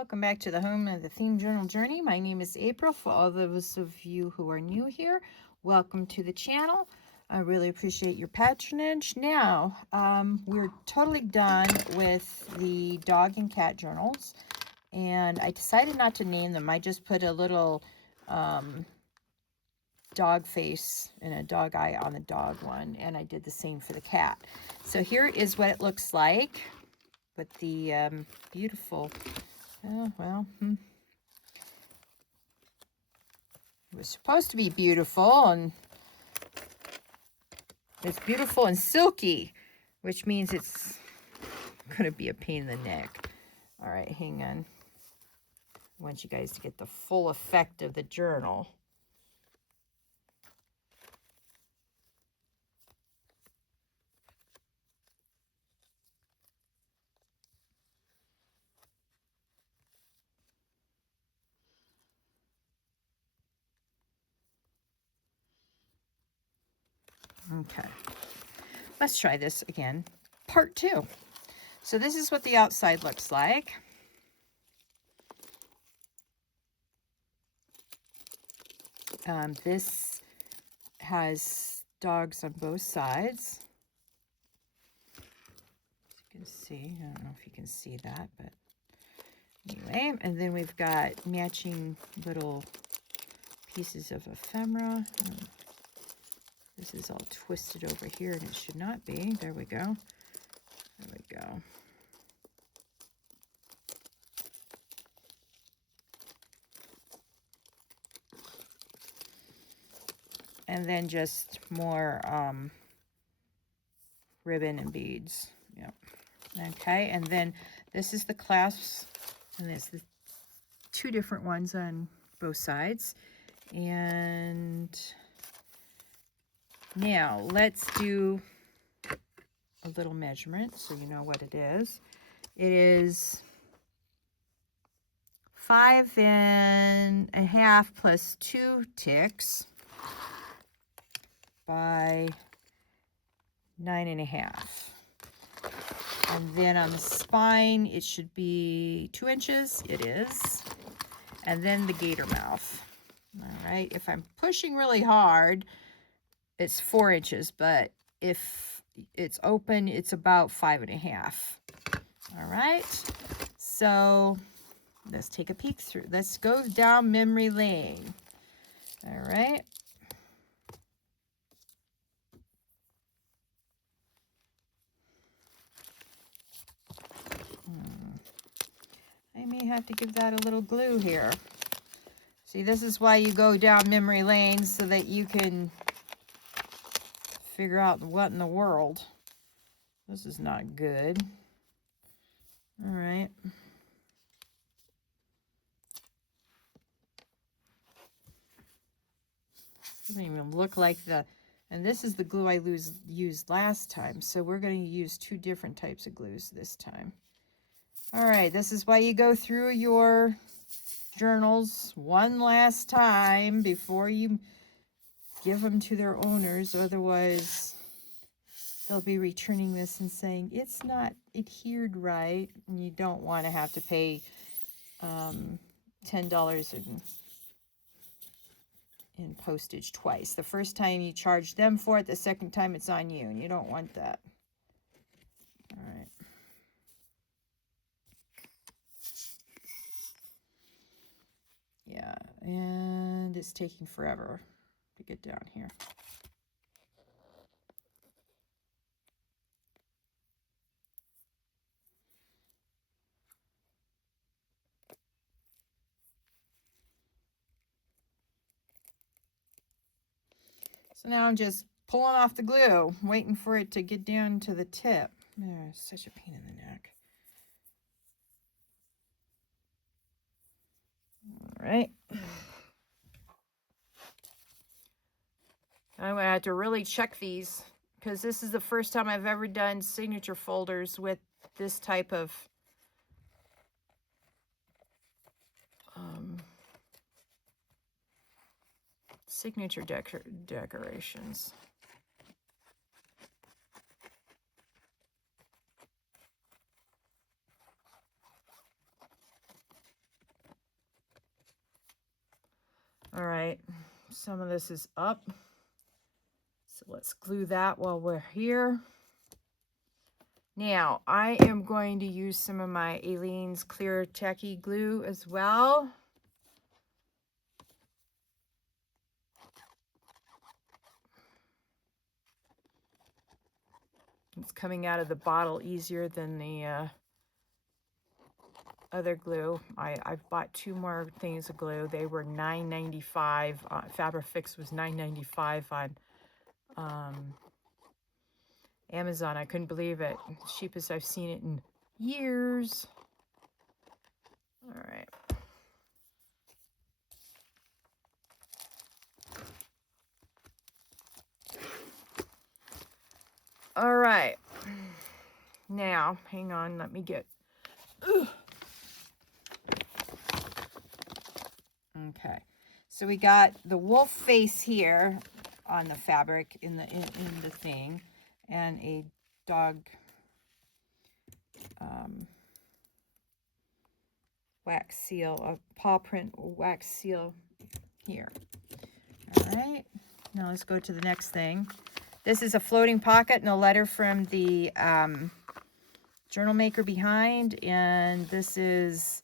Welcome back to the home of the Themed Journal Journey. My name is April. For all those of you who are new here, welcome to the channel. I really appreciate your patronage. Now, we're totally done with the dog and cat journals, and I decided not to name them. I just put a little dog face and a dog eye on the dog one, and I did the same for the cat. So here is what it looks like with the beautiful... Oh, well, it was supposed to be beautiful, and it's beautiful and silky, which means it's going to be a pain in the neck. All right, hang on. I want you guys to get the full effect of the journal. Okay, let's try this again. Part 2. So this is what the outside looks like. This has dogs on both sides. As you can see, I don't know if you can see that, but anyway. And then we've got matching little pieces of ephemera. This is all twisted over here, and it should not be. There we go. There we go. And then just more ribbon and beads. Yep. Okay, and then this is the clasps, and there's the 2 different ones on both sides. And now let's do a little measurement so you know what it is. It is 5.5 plus 2 ticks by 9.5. And then on the spine, it should be 2 inches. It is. And then the gator mouth. All right. If I'm pushing really hard, it's 4 inches, but if it's open, it's about 5.5. All right. So let's take a peek through. Let's go down memory lane. All right. I may have to give that a little glue here. See, this is why you go down memory lane, so that you can figure out what in the world. This is not good. All right. Doesn't even look like the... And this is the glue I used last time, so we're going to use 2 different types of glues this time. All right, this is why you go through your journals one last time before you give them to their owners. Otherwise, they'll be returning this and saying, it's not adhered right, and you don't want to have to pay $10 in postage twice. The first time you charge them for it, the second time it's on you, and you don't want that. All right. Yeah, and it's taking forever to get down here. So now I'm just pulling off the glue, waiting for it to get down to the tip. There's such a pain in the neck. All right. I'm going to have to really check these, because this is the first time I've ever done signature folders with this type of signature decorations. right, some of this is up. So let's glue that while we're here. Now, I am going to use some of my Aleene's Clear Tacky Glue as well. It's coming out of the bottle easier than the other glue. I've bought 2 more things of glue. They were $9.95. Fabrifix was $9.95 on Amazon. I couldn't believe it. The cheapest I've seen it in years. All right. All right. Now, hang on, let me get... Ugh. Okay. So we got the wolf face here on the fabric in the thing, and a dog wax seal, a paw print wax seal here. All right. Now let's go to the next thing. This is a floating pocket and a letter from the journal maker behind, and this is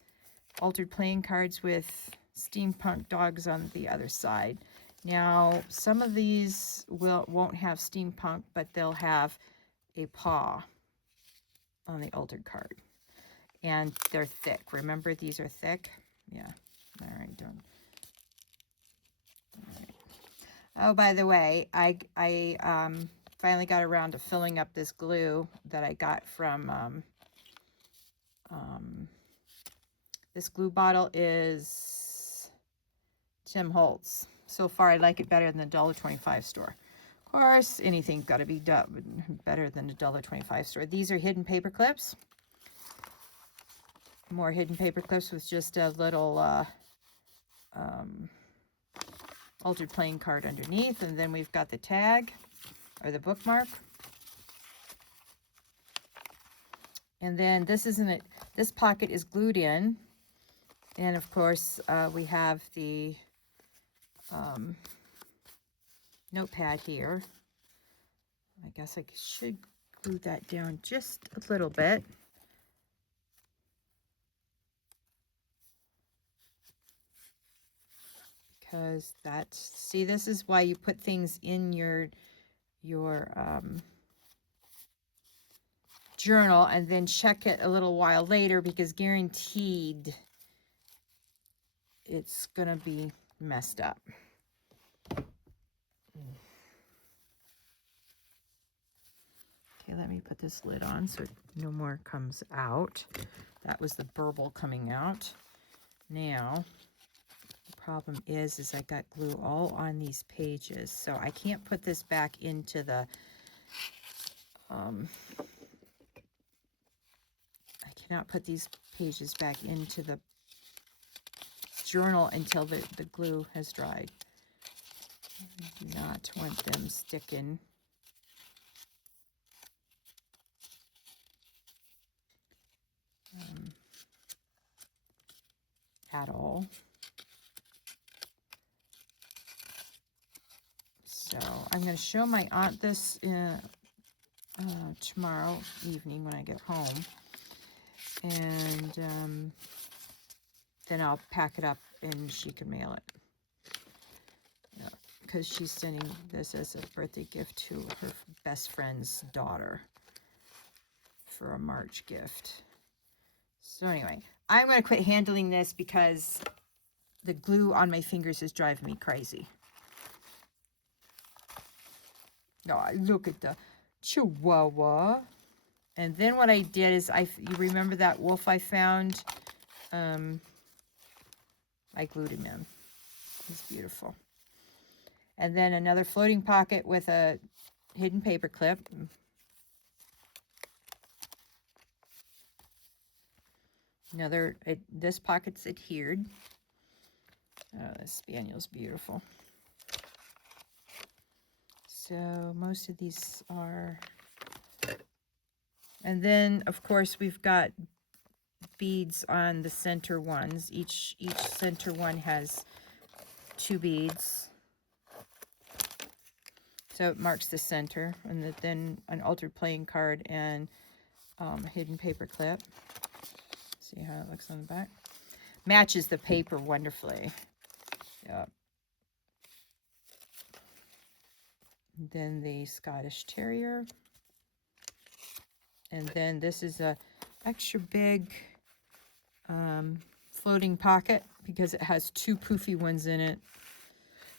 altered playing cards with steampunk dogs on the other side. Now, some of these won't have steampunk, but they'll have a paw on the altered card. And they're thick. Remember, these are thick? Yeah. All right, done. All right. Oh, by the way, I finally got around to filling up this glue that I got from this glue bottle is Tim Holtz. So far, I like it better than the $1.25 store. Of course, anything's got to be better than the $1.25 store. These are hidden paper clips. More hidden paper clips with just a little altered playing card underneath. And then we've got the tag, or the bookmark. And then this pocket is glued in. And of course, we have the notepad here. I guess I should glue that down just a little bit. Because see, this is why you put things in your journal and then check it a little while later, because guaranteed it's gonna be messed up. Okay, let me put this lid on so no more comes out. That was the burble coming out. Now, the problem is I got glue all on these pages, so I can't put this back into the I cannot put these pages back into the journal until the glue has dried. I do not want them sticking. At all. So I'm going to show my aunt this tomorrow evening when I get home, and then I'll pack it up and she can mail it, because she's sending this as a birthday gift to her best friend's daughter for a March gift. So anyway, I'm going to quit handling this because the glue on my fingers is driving me crazy. Oh, look at the Chihuahua. And then what I did is, you remember that wolf I found? I glued him in. He's beautiful. And then another floating pocket with a hidden paper clip. This pocket's adhered. Oh, this spaniel's beautiful. So most of these are, and then of course we've got beads on the center ones. Each center one has 2 beads. So it marks the center, and then an altered playing card and a hidden paper clip. See how it looks on the back. Matches the paper wonderfully. Yep. Then the Scottish Terrier. And then this is a extra big floating pocket because it has 2 poofy ones in it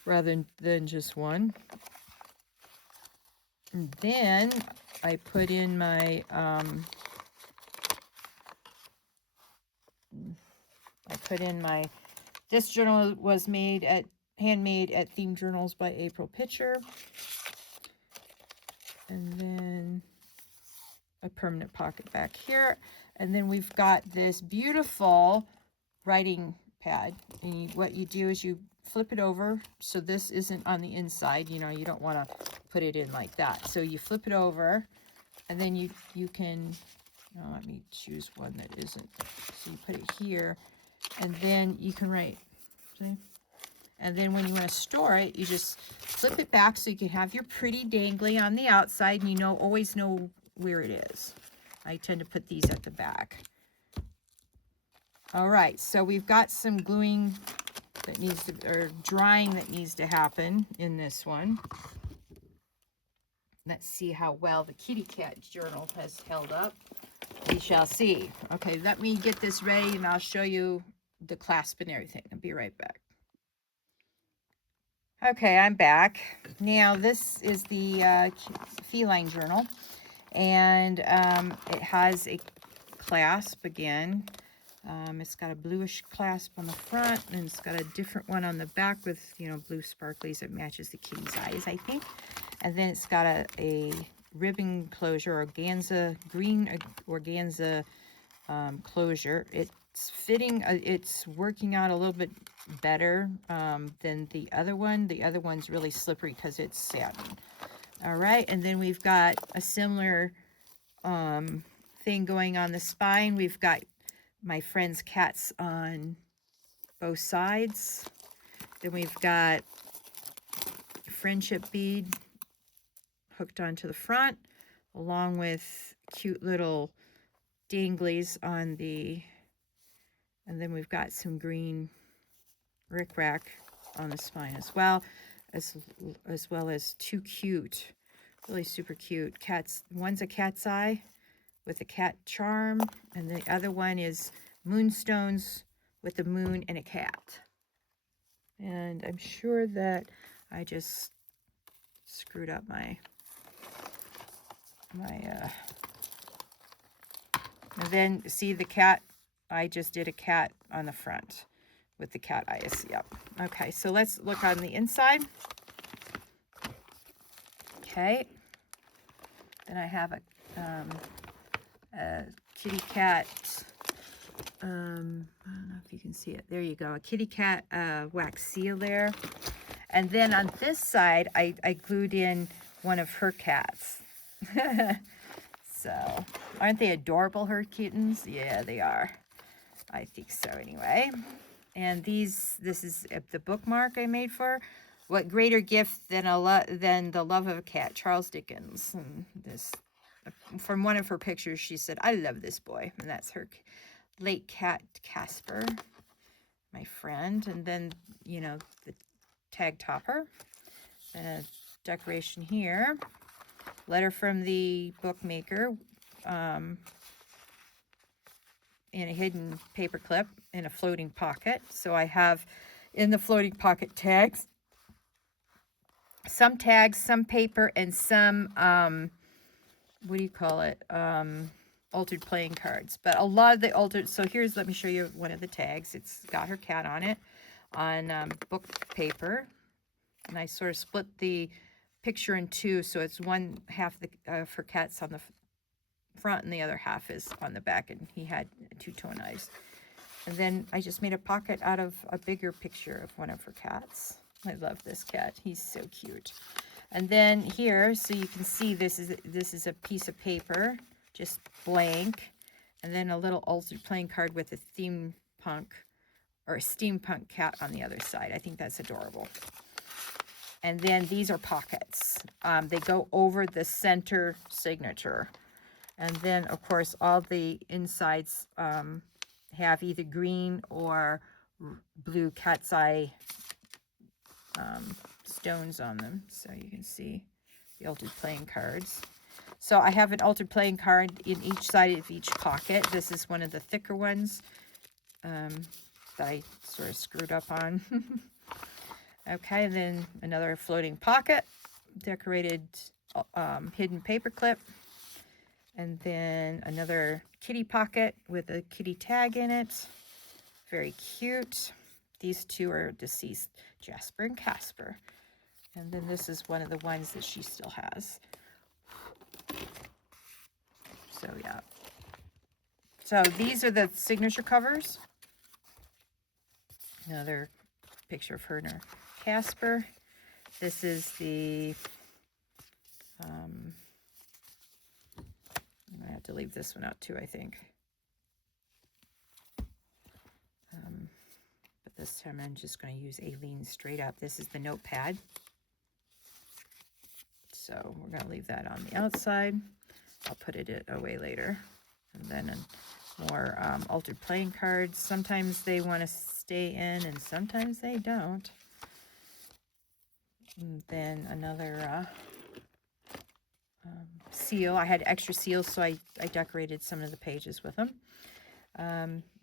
rather than just one. And then I put in my this journal was handmade at Themed Journals by April Pitcher. And then a permanent pocket back here. And then we've got this beautiful writing pad. And what you do is you flip it over. So this isn't on the inside. You know, you don't want to put it in like that. So you flip it over, and then you can, let me choose one that isn't. So you put it here, and then you can write. See? And then when you want to store it, you just flip it back so you can have your pretty dangly on the outside, and you always know where it is. I tend to put these at the back. All right, so we've got some gluing that needs to, or drying that needs to happen in this one. Let's see how well the kitty cat journal has held up. We shall see. Okay, let me get this ready and I'll show you the clasp and everything. I'll be right back. Okay, I'm back. Now this is the feline journal, and it has a clasp again. It's got a bluish clasp on the front, and it's got a different one on the back with, blue sparklies that matches the kitty's eyes, I think. And then it's got a ribbon closure, green organza closure. It's fitting, it's working out a little bit better than the other one. The other one's really slippery because it's satin. All right, and then we've got a similar thing going on the spine. We've got my friend's cats on both sides. Then we've got a friendship bead hooked onto the front, along with cute little danglies on the, and then we've got some green rickrack on the spine as well as 2 cute, really super cute cats. One's a cat's eye with a cat charm, and the other one is moonstones with a moon and a cat. And I'm sure that I just screwed up my and then see the cat, I just did a cat on the front with the cat eyes. Yep. Okay, so let's look on the inside. Okay. Then I have a kitty cat, I don't know if you can see it. There you go. A kitty cat wax seal there. And then on this side, I glued in one of her cats. So, aren't they adorable, her kittens? Yeah, they are. I think so anyway. And this is the bookmark I made for her. What greater gift than the love of a cat, Charles Dickens. And this, from one of her pictures, she said, "I love this boy." And that's her late cat, Casper, my friend. And then, the tag topper. Decoration here. Letter from the bookmaker. In a hidden paper clip in a floating pocket. So I have in the floating pocket tags, some paper, and some, altered playing cards. But a lot of the altered, so let me show you one of the tags. It's got her cat on it, on book paper. And I sort of split the picture in 2, so it's one half of her cat's on the front and the other half is on the back, and he had 2-tone eyes. And then I just made a pocket out of a bigger picture of one of her cats. I love this cat. He's so cute. And then here, so you can see this is a piece of paper, just blank, and then a little altered playing card with a theme punk or a steampunk cat on the other side. I think that's adorable. And then these are pockets. They go over the center signature. And then, of course, all the insides have either green or blue cat's eye stones on them. So you can see the altered playing cards. So I have an altered playing card in each side of each pocket. This is one of the thicker ones that I sort of screwed up on. Okay, and then another floating pocket, decorated hidden paper clip. And then another kitty pocket with a kitty tag in it. Very cute. These two are deceased, Jasper and Casper. And then this is one of the ones that she still has. So yeah. So these are the signature covers. Another picture of her and her Casper. This is the I'm gonna have to leave this one out too, I think. But this time I'm just going to use Aileen straight up. This is the notepad. So we're going to leave that on the outside. I'll put it away later. And then more altered playing cards. Sometimes they want to stay in and sometimes they don't. And then another seal. I had extra seals, so I decorated some of the pages with them.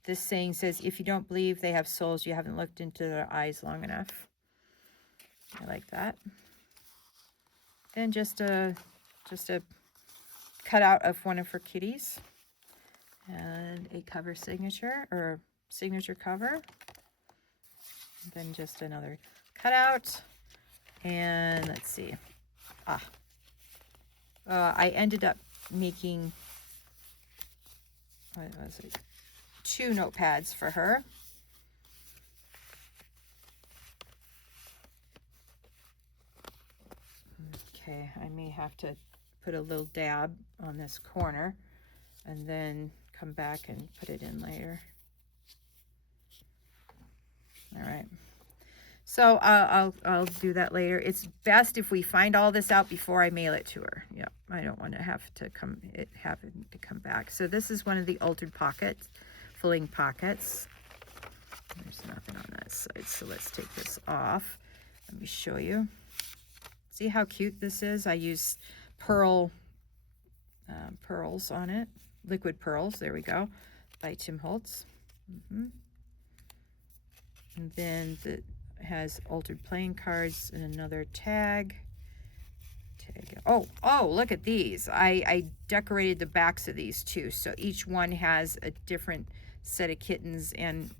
This saying says, if you don't believe they have souls, you haven't looked into their eyes long enough. I like that. Then just a cutout of one of her kitties. And a cover signature, or signature cover. And then just another cutout. And let's see. I ended up making, what was it? 2 notepads for her. Okay, I may have to put a little dab on this corner and then come back and put it in later. All right. So I'll do that later. It's best if we find all this out before I mail it to her. Yep, I don't want to have it to come back. So this is one of the altered pockets, filling pockets. There's nothing on that side, so let's take this off. Let me show you. See how cute this is? I use pearls on it, liquid pearls. There we go, by Tim Holtz. And then the has altered playing cards and another tag. Oh, look at these. I decorated the backs of these too. So each one has a different set of kittens and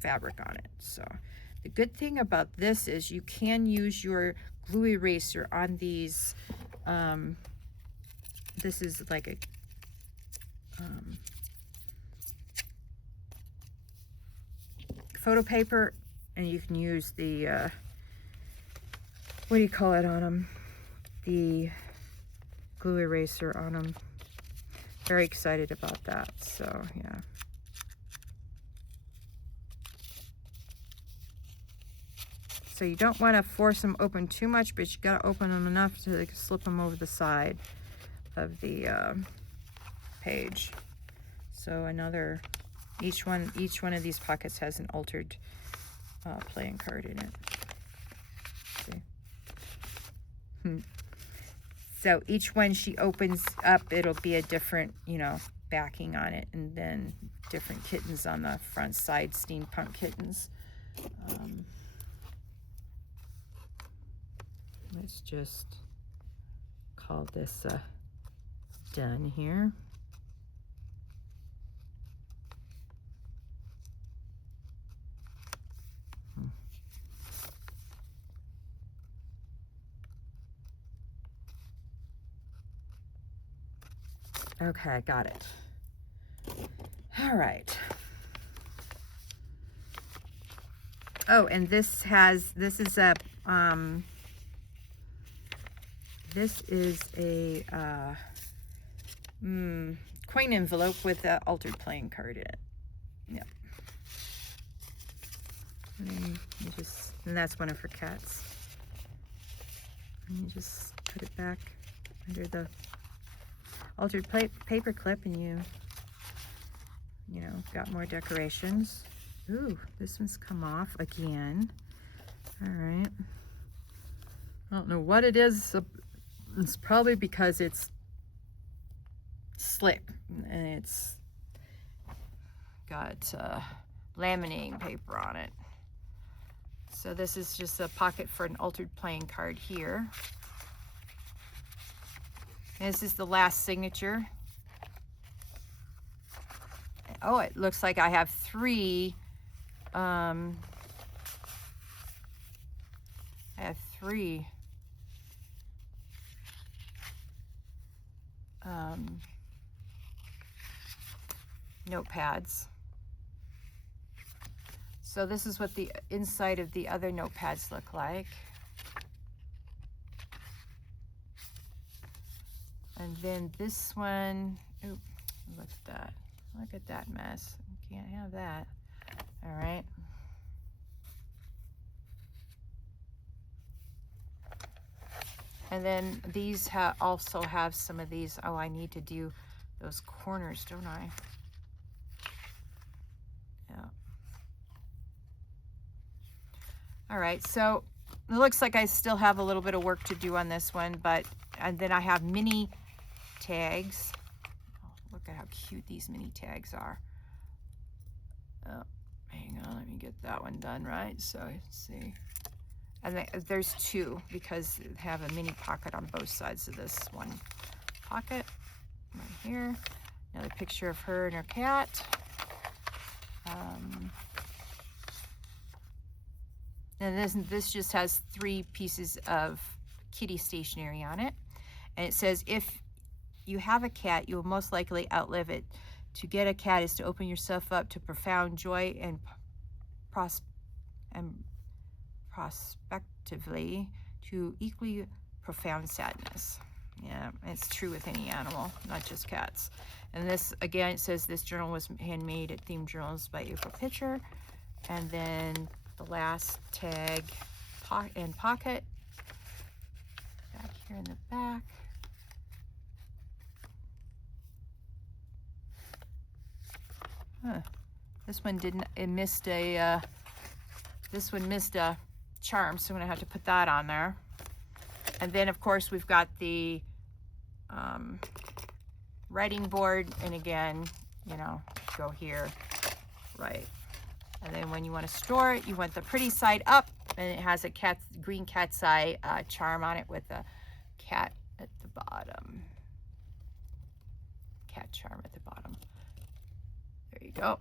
fabric on it. So the good thing about this is you can use your glue eraser on these. This is like a photo paper, and you can use the what do you call it on them? The glue eraser on them. Very excited about that. So yeah. So you don't want to force them open too much, but you got to open them enough to like, slip them over the side of the page. So another, each one of these pockets has an altered playing card in it. See? So each one she opens up, it'll be a different, backing on it, and then different kittens on the front side, steampunk kittens. Let's just call this done here. Okay, got it. All right. Oh, and this is a coin envelope with an altered playing card in it. Yep. And then and that's one of her cats. And you just put it back under the altered paper clip, and you know, got more decorations. Ooh, this one's come off again. All right. I don't know what it is. It's probably because it's slick and it's got laminating paper on it. So this is just a pocket for an altered playing card here. And this is the last signature. Oh, it looks like I have three. I have three notepads. So this is what the inside of the other notepads look like. And then this one, ooh, look at that. Look at that mess. You can't have that. All right. And then these also have some of these. Oh, I need to do those corners, don't I? Yeah. All right, so it looks like I still have a little bit of work to do on this one, and then I have mini tags. Oh, look at how cute these mini tags are. Oh, hang on, let me get that one done right. So let's see. And there's two because they have a mini pocket on both sides of this one pocket. Right here. Another picture of her and her cat. And this just has 3 pieces of kitty stationery on it. And it says, if you have a cat, you will most likely outlive it. To get a cat is to open yourself up to profound joy and prospectively to equally profound sadness. Yeah, it's true with any animal, not just cats. And this, again, it says this journal was handmade at Themed.journals by April Pitcher. And then the last tag and pocket back here in the back. Huh. This one didn't, this one missed a charm, so I'm gonna have to put that on there. And then of course we've got the writing board, and again, you know, go here, right. And then when you want to store it, you want the pretty side up, and it has a green cat's eye charm on it with a cat at the bottom. Cat charm at the bottom. There you go.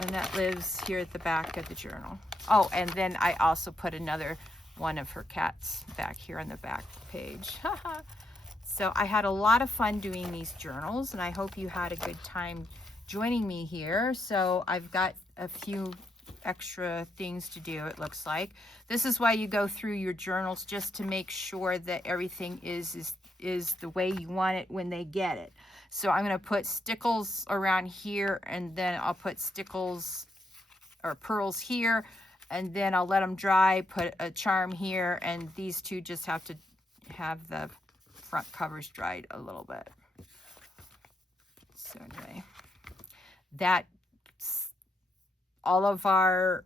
And that lives here at the back of the journal. Oh, and then I also put another one of her cats back here on the back page. So I had a lot of fun doing these journals, and I hope you had a good time joining me here. So I've got a few extra things to do, it looks like. This is why you go through your journals, just to make sure that everything is the way you want it when they get it. So I'm going to put stickles around here, and then I'll put stickles or pearls here, and then I'll let them dry, put a charm here, and these two just have to have the front covers dried a little bit. So anyway, that's all of our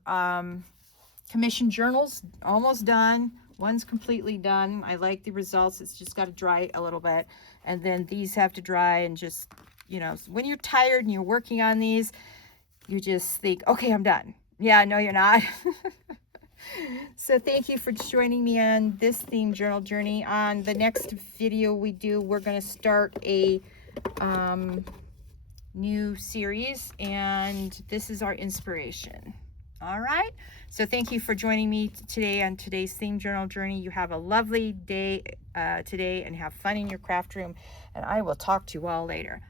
commission journals almost done. One's completely done. I like the results. It's just got to dry a little bit. And then these have to dry, and just, you know, when you're tired and you're working on these, you just think, okay, I'm done. Yeah, no, you're not. So thank you for joining me on this theme journal journey. On the next video we do, we're going to start a new series, and this is our inspiration. All right, so thank you for joining me today on today's theme journal journey. You have a lovely day today, and have fun in your craft room, and I will talk to you all later.